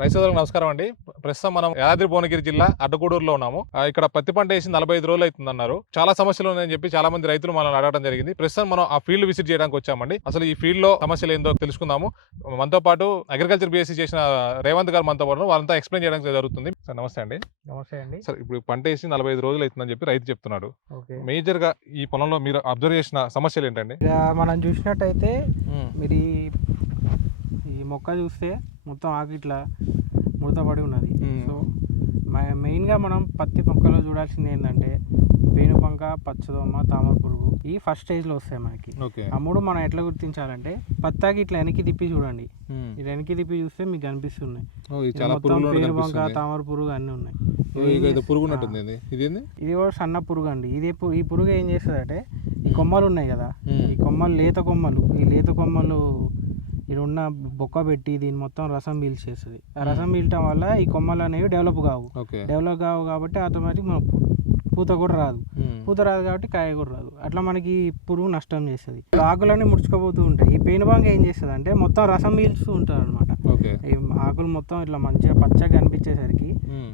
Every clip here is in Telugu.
రైతు సోదరులకు నమస్కారం అండి. ప్రస్తుతం మనం యాదాద్రి భువనగిరి జిల్లా అడ్డగూడూరులో ఉన్నాము. ఇక్కడ పత్తి పంట వేసి 45 రోజులు అవుతుందన్నారు. చాలా సమస్యలు ఉన్నాయని చెప్పి చాలా మంది రైతులు మనల్ని అడగడం జరిగింది. ప్రస్తుతం మనం ఆ ఫీల్డ్ విజిట్ చేయడానికి వచ్చామండి. అసలు ఈ ఫీల్డ్ లో సమస్యలు ఏందో తెలుసుకుందాము. మనతో పాటు అగ్రికల్చర్ బీఎస్సీ చేసిన రేవంత్ గారు మనతో పాటు వాళ్ళంతా ఎక్స్ప్లెయిన్ చేయడానికి జరుగుతుంది. సార్ నమస్తే అండి. నమస్తే అండి. సార్ ఇప్పుడు పంట వేసి 45 రోజులు అవుతుందని చెప్పి రైతు చెప్తున్నాడు. ఓకే. మేజర్ గా ఈ పొలంలో మీరు అబ్జర్వ్ చేసిన సమస్యలు ఏంటండి? ఇక మనం చూసినట్టయితే మీరు ఈ మొక్క చూస్తే మొత్తం ఆకు ఇట్లా ముడతపడి ఉన్నది. సో మెయిన్గా మనం పత్తి మొక్కలో చూడాల్సింది ఏంటంటే పేనుబంక, పచ్చదోమ, తామర పురుగు ఈ ఫస్ట్ స్టేజ్లో వస్తాయి మనకి. ఆ మూడు మనం ఎట్లా గుర్తించాలంటే పత్తాకి ఇట్లా వెనక్కి తిప్పి చూడండి. ఇట్లా వెనక్కి తిప్పి చూస్తే మీకు కనిపిస్తున్నాయి. పేనుబంక, తామర పురుగు అన్నీ ఉన్నాయి. ఇది కూడా సన్న పురుగు అండి. ఈ పురుగు ఏం చేస్తుంది అంటే ఈ కొమ్మలు ఉన్నాయి కదా, ఈ కొమ్మలు లేత కొమ్మలు, ఈ లేత కొమ్మలు ఇది ఉన్న బొక్క పెట్టి దీన్ని మొత్తం రసం పీల్చేస్తుంది. ఆ రసం పీల్చడం వల్ల ఈ కొమ్మలు అనేవి డెవలప్ కావు కాబట్టి ఆటోమేటిక్ మనకు పూత కూడా రాదు. పూత రాదు కాబట్టి కాయ కూడా రాదు. అట్లా మనకి పురుగు నష్టం చేస్తుంది. ఆకులన్నీ ముడుచుకోపోతూ ఉంటాయి. ఈ పేనుబంక ఏం చేస్తుంది అంటే మొత్తం రసం పీల్చుతూ ఉంటుంది అనమాట. ఈ ఆకులు మొత్తం ఇట్లా మంచిగా పచ్చగా కనిపించేసరికి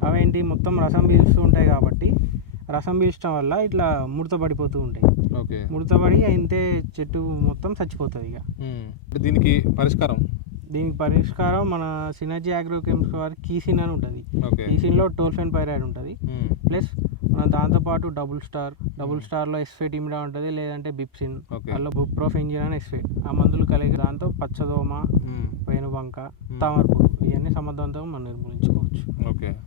అవేంటి మొత్తం రసం పీల్చుతూ ఉంటాయి కాబట్టి రసం పీల్చడం వల్ల ఇట్లా ముడత పడిపోతూ ఉంటాయి. ముడతపడి అయితే చెట్టు మొత్తం చచ్చిపోతుంది. ఇక దీనికి పరిష్కారం మన సినర్జీ అగ్రోకెమికల్స్ వారి కీసిన్ అని ఉంటుంది. కీసిన్లో టోల్ఫెన్ పైరైడ్ ఉంటుంది. ప్లస్ మన దాంతోపాటు డబుల్ స్టార్లో ఎస్ఫేట్ ఇమిడా ఉంటుంది, లేదంటే బిప్సిన్, అందులో బుప్రోఫెంజిన్ అని ఎస్ఫేట్. ఆ మందులు కలిగి దాంతో పచ్చదోమ, పేనుబంక, తామర పురుగు ఇవన్నీ సమర్థవంతంగా మనం నిర్మూలించుకోవచ్చు.